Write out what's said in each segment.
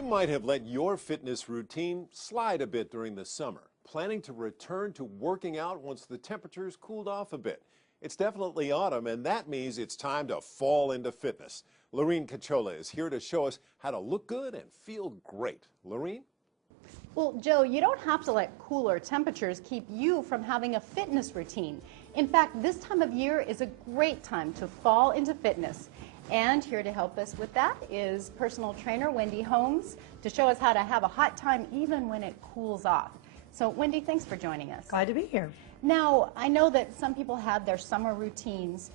You might have let your fitness routine slide a bit during the summer, planning to return to working out once the temperatures cooled off a bit. It's definitely autumn, and that means it's time to fall into fitness. Lurene Cachola is here to show us how to look good and feel great. Lurene? Well, Joe, you don't have to let cooler temperatures keep you from having a fitness routine. In fact, this time of year is a great time to fall into fitness. And here to help us with that is personal trainer Wendy Holmes to show us how to have a hot time even when it cools off. So, Wendy, thanks for joining us. Glad to be here. Now, I know that some people have their summer routines.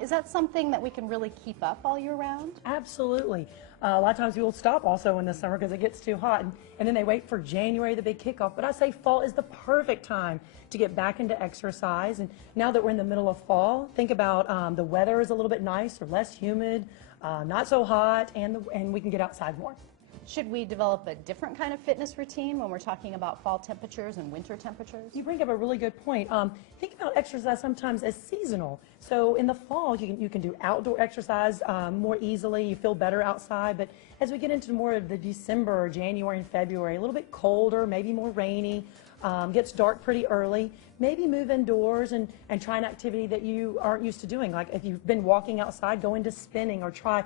Is that something that we can really keep up all year round? Absolutely. A lot of times people stop also in the summer because it gets too hot, and then they wait for January, the big kickoff. But I say fall is the perfect time to get back into exercise. And now that we're in the middle of fall, think about the weather is a little bit nicer, less humid, not so hot, and we can get outside more. Should we develop a different kind of fitness routine when we're talking about fall temperatures and winter temperatures? You bring up a really good point. Think about exercise sometimes as seasonal. So in the fall, you can do outdoor exercise more easily. You feel better outside. But as we get into more of the December, January, and February, a little bit colder, maybe more rainy, gets dark pretty early, maybe move indoors and try an activity that you aren't used to doing. Like if you've been walking outside, go into spinning or try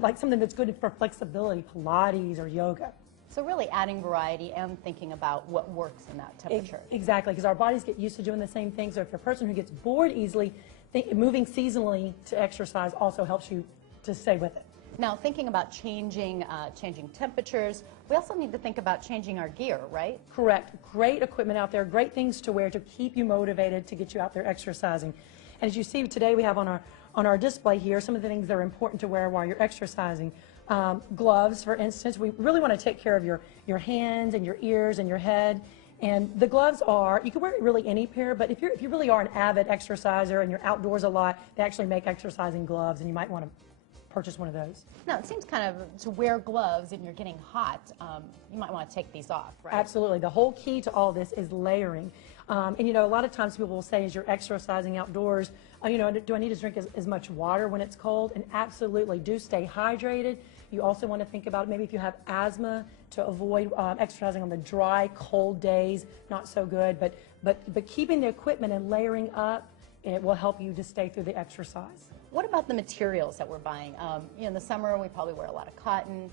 like something that's good for flexibility, Pilates or yoga. So really adding variety and thinking about what works in that temperature. Exactly, because our bodies get used to doing the same thing. So if you're a person who gets bored easily, moving seasonally to exercise also helps you to stay with it. Now, thinking about changing temperatures, we also need to think about changing our gear, right? Correct. Great equipment out there, great things to wear to keep you motivated to get you out there exercising. And as you see today, we have on our display here some of the things that are important to wear while you're exercising. Gloves, for instance. We really want to take care of your hands and your ears and your head. And the gloves are, you can wear really any pair, but if you really are an avid exerciser and you're outdoors a lot, they actually make exercising gloves, and you might want to purchase one of those. Now, it seems kind of to wear gloves and you're getting hot, you might want to take these off, right? Absolutely. The whole key to all this is layering. And you know, a lot of times people will say as you're exercising outdoors, you know, do I need to drink as much water when it's cold? And absolutely, do stay hydrated. You also want to think about maybe if you have asthma to avoid exercising on the dry, cold days, not so good. But keeping the equipment and layering up, it will help you to stay through the exercise. What about the materials that we're buying? In the summer, we probably wear a lot of cotton.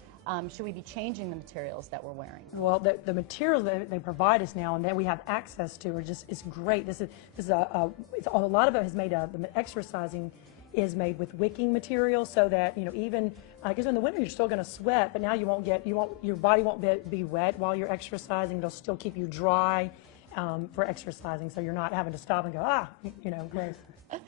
Should we be changing the materials that we're wearing? Well, the materials that they provide us now and that we have access to are just, it's great. This is a lot of it is made the exercising is made with wicking material, so that, you know, even because in the winter you're still going to sweat, but now your body won't be wet while you're exercising. It'll still keep you dry for exercising, so you're not having to stop and go, you know, gross.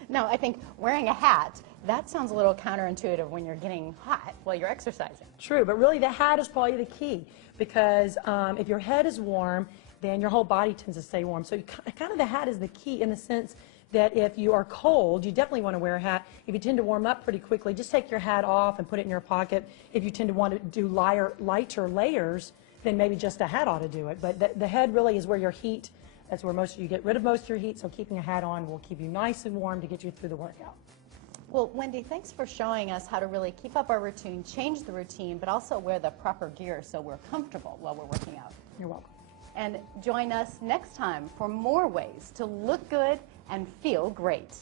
No, I think wearing a hat, that sounds a little counterintuitive when you're getting hot while you're exercising. True, but really the hat is probably the key, because if your head is warm, then your whole body tends to stay warm. So kind of the hat is the key in the sense that if you are cold, you definitely want to wear a hat. If you tend to warm up pretty quickly, just take your hat off and put it in your pocket. If you tend to want to do lighter layers, then maybe just a hat ought to do it. But the head really is where your heat, that's where you get rid of most of your heat, so keeping a hat on will keep you nice and warm to get you through the workout. Well, Wendy, thanks for showing us how to really keep up our routine, change the routine, but also wear the proper gear so we're comfortable while we're working out. You're welcome. And join us next time for more ways to look good and feel great.